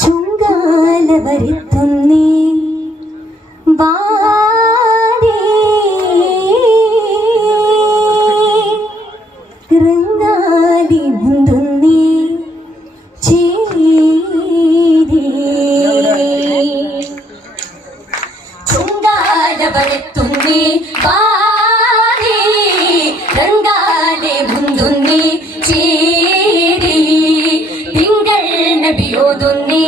ചുങ്കാല വരുത്തുന്നേ വാരേ രംഗാലി മുന്തുന്നേ ചേരേ ചുങ്കാല വരുത്തുന്നേ വാരേ രംഗാലി മുന്തുന്നേ ചേരേ തിങ്കൾ നബിയോതുന്നേ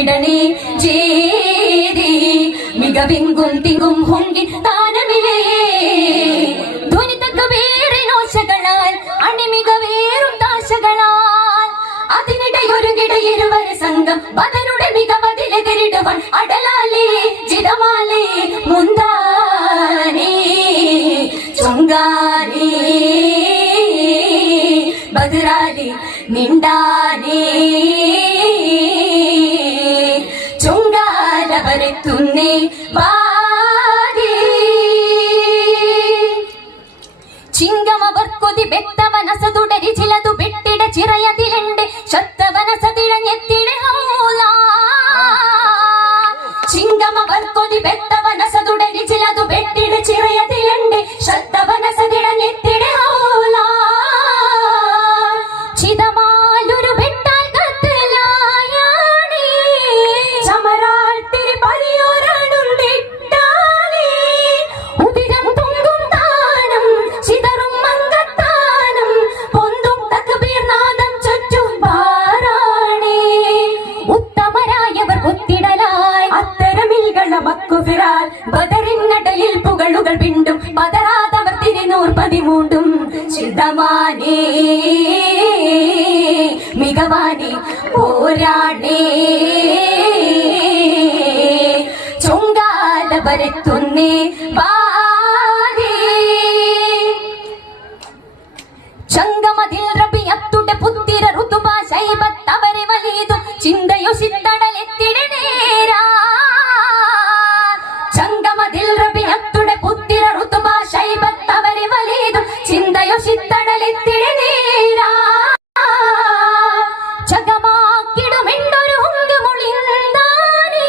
ിടണേ ചേരി മികവിങ്കും തിങ്കും ഹൊങ്കി താനമിലേ ധ്വനിതക്ക വേറെ നോശകളാൽ അണിമികവേറും താശകളാൽ അതിനിടയൊരുകിട ഇരുവര സംഘം ബദനുടെ മികവതിലെതിരിടുവൻ അടലാലേ ജിതമാലേ മുന്താനേ ചൊങ്കാനേ ബദറാലി നിണ്ടാനേ വരത്തുന്നേ വാരി ചിങ്കമവർ കൊതി ബെത്തവനസതുടരി ചിലതു ബെട്ടിട ചിറയതിലുണ്ട് ശത്തവനസതിഴഞ്ഞെത്തിടെ ഹൗല ചിങ്കമവർ കൊതി ബെത്തവനസതുടരി ചിലതു ബെട്ടിട ചിറയതിലുണ്ട് ശത്തവനസതിഴഞ്ഞെത്തിടെ ഹൗല ചിതമാലൊരു ബെട്ടാൽ കത്തലായാണി ചമരാ ബദറിന്നടലിൽ പുകളുകൾ വീണ്ടും പതരാതവർ തിരുനൂർ പതിമൂണ്ടും ചിതമാനേ മികവാനേ പോരാണേ ചൊങ്കാല വരത്തുന്നേ വാരേ ചങ്കമതിൽ റബിയത്തുടെ പുത്തിര ഋതുബ ശൈബത്തവരെ വലിയതും ചിന്തയോ ചിന്തടലെത്തിടെ നേരാ ചങ്കമതിൽ റബിയത്തുടെ പുത്തിര ഋതുബ ശൈബത്തവരെ വലിയതും ചിന്തയോ ചിന്തടലെത്തിടെ നേരാ ചകമാക്കിടുമെണ്ടൊരു ഹുങ്കുമൊളിന്താനേ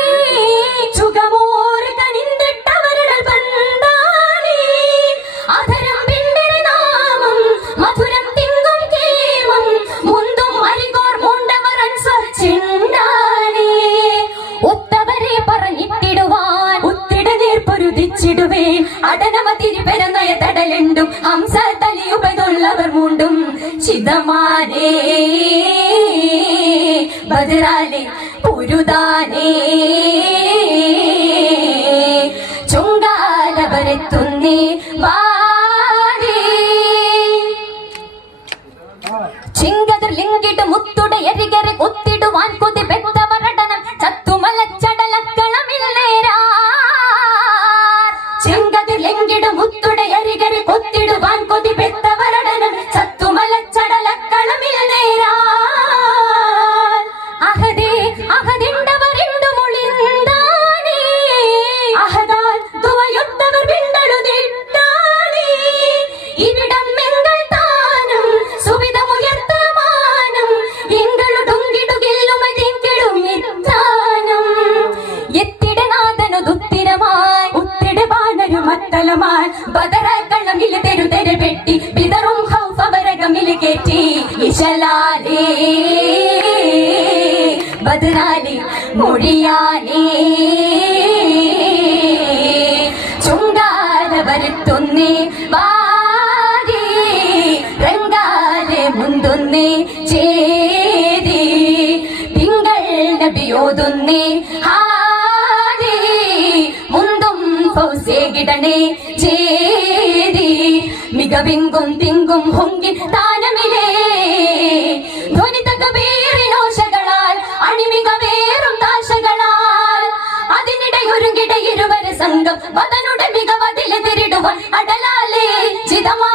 ചുഗമോര് കനിന്തിട്ടവരുടെ ബന്ധാനേ അധരം പിണ്ടരെ നാമം മധുരം തിങ്കും കേമം മുന്തും അരികോർ മൂണ്ടവർ അൻസ്വർ ചിണ്ടാനേ ഒത്തവരെ പറഞ്ഞിട്ടിടുവാൻ ഒത്തിട നേർപ്പൊരുതിച്ചിടുവേ അടനവ തിരുവരനയ തടലുണ്ടും ഹംസ തലിയുപതുള്ളവർ മൂണ്ടും ചിതമാനേ ബദറാലേ പുരുതാനേ ചൊങ്കാല വരത്തുന്നേ വാരേ ചിങ്കതിർ ലിങ്കിട്ട് മുത്തുടെ എരികരെ കൊത്തിടുവാൻ കൊതി ബെത്തവരടനം ചത്തുമലച്ചടലക്കളമില്ലേരാ ചിങ്കതിർ ലിങ്കിട് മുത്തുടെ എരികരെ കൊത്തിടുവാൻ കൊതി ബെത്തവരടനം ചത്തുമലച്ചടലക്കളമില്ലേരാ അഹദേ അഹദിണ്ടവരിണ്ടു മൊളിന്താനേ അഹദാൽ ദുവയുദ്ധവർ വിണ്ടളുതിട്ടാനേ ഇവിടം എങ്കൾ താനം സുവിധമുയർത്തമാനം എങ്ങളുടുങ്കിടുകില്ലുമ തിങ്കിടും ഇത്താനം എത്തിടനാഥനു ദുത്തിരമായി ഉത്തിട ബാണരു മത്തലമായി ബദറകളമില് തെരുതെര പെട്ടി വിതറും ഹൗഫവരകമില് കേറ്റി ഇശലാലേ ബദറാലി മൊഴിയാനേ ചുങ്കാല വരുത്തുന്നേ വാരേ രംഗാലെ മുന്തുന്നേ ചേരി തിങ്കൾ നബിയോതുന്നേ ഹാരേ മുന്തും ഫൗസേകിടണേ ചേരി മികവിങ്കും തിങ്കും ഹൊങ്കി താനമിലേ ധ്വനിതക വേറെ നോശകളാൽ അണിമികവേറും താശകളാൽ അതിനിടയൊരുകിട ഇരുവര സംഘം ബദനുടെ മികവതിലെതിരിടുവൻ അടലാലേ ജിതമാ